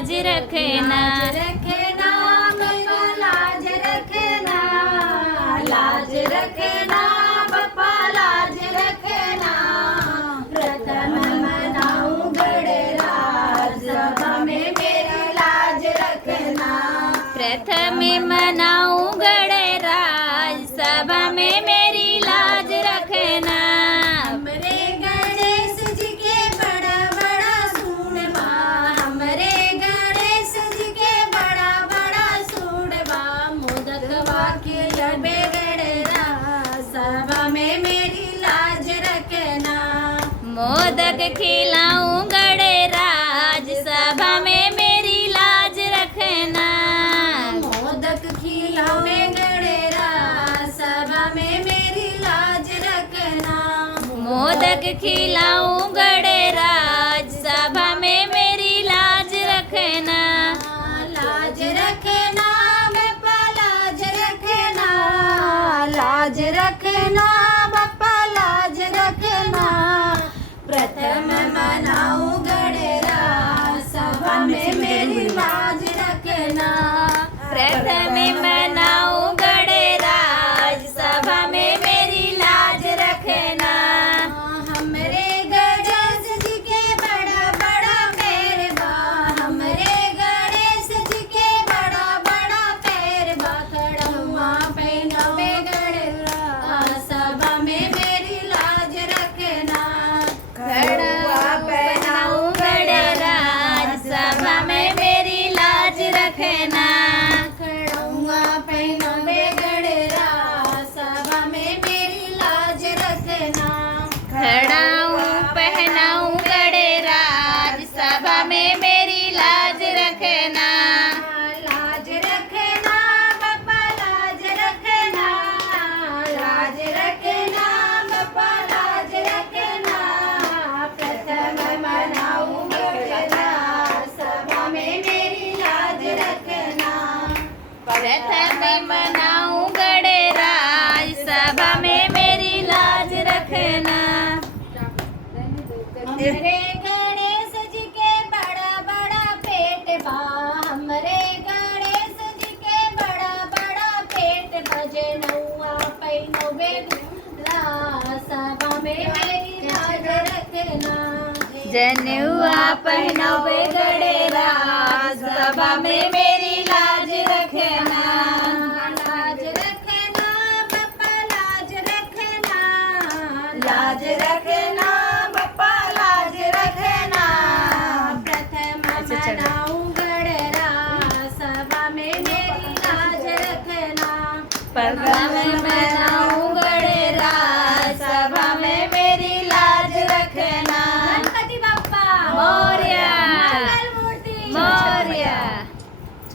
लाज रखना, रखना बप्पा लाज रखना, लाज रखना बप्पा लाज रखना। प्रथम मनाऊं गणराज सभा में मेरी लाज रखना, प्रथम मनाऊं गणराज सभा में मेरी लाज रखना। हमरे गणेश जी के बड़ा बड़ा सूंडवा, हमरे गणेश जी के बड़ा बड़ा सूंडवा। मोदकवा के लबे गणराज सभा में मेरी लाज रखना, मोदक खिलाऊं गणराज सभा में मेरी लाज रखना, मोदक खिलावे गणराज सभा में मेरी लाज रखना। मोदक खिलाऊं गणराज सभा में मेरी लाज रखना। लाज रखना बप्पा लाज रखना, लाज रखना बप्पा लाज रखना। प्रथम मनाऊं गणराज सभा में मेरी लाज रखना, प्रथम मनाऊं गणराज सभा में मेरी लाज रखना। हमरे गणेश जी के बड़ा बड़ा पैरवा, हमरे गणेश जी के बड़ा बड़ा पैरवा। खड़ुआ पहनावे गणराज सभा में मेरी लाज रखना, खड़ुआ पहनाऊं गणराज सभा में मेरी लाज रखना, खड़ुआ पहनावे गणराज सभा में मेरी लाज रखना। खड़ाऊं पहनाऊं गणराज सभा में मेरी लाज रखना। लाज रखना बप्पा लाज रखना, लाज रखना बप्पा लाज रखना। प्रथम मनाऊं गणराज सभा में मेरी लाज रखना, प्रथम मनाऊं गणराज सभा में मेरी लाज रखना। हमरे गणेश जी के बड़ा बड़ा पेट बा, हमरे गणेश जी के बड़ा बड़ा पेट बजे नौआ पैनवे सभा में मेरी लाज रखना, जनेऊआ पहनावे गणराज सभा में मेरी लाज रखना। लाज रखना बप्पा लाज रखना, लाज रखना बप्पा लाज रखना। प्रथम मनाऊं गणराज सभा में मेरी लाज रखना, प्रथम मनाऊं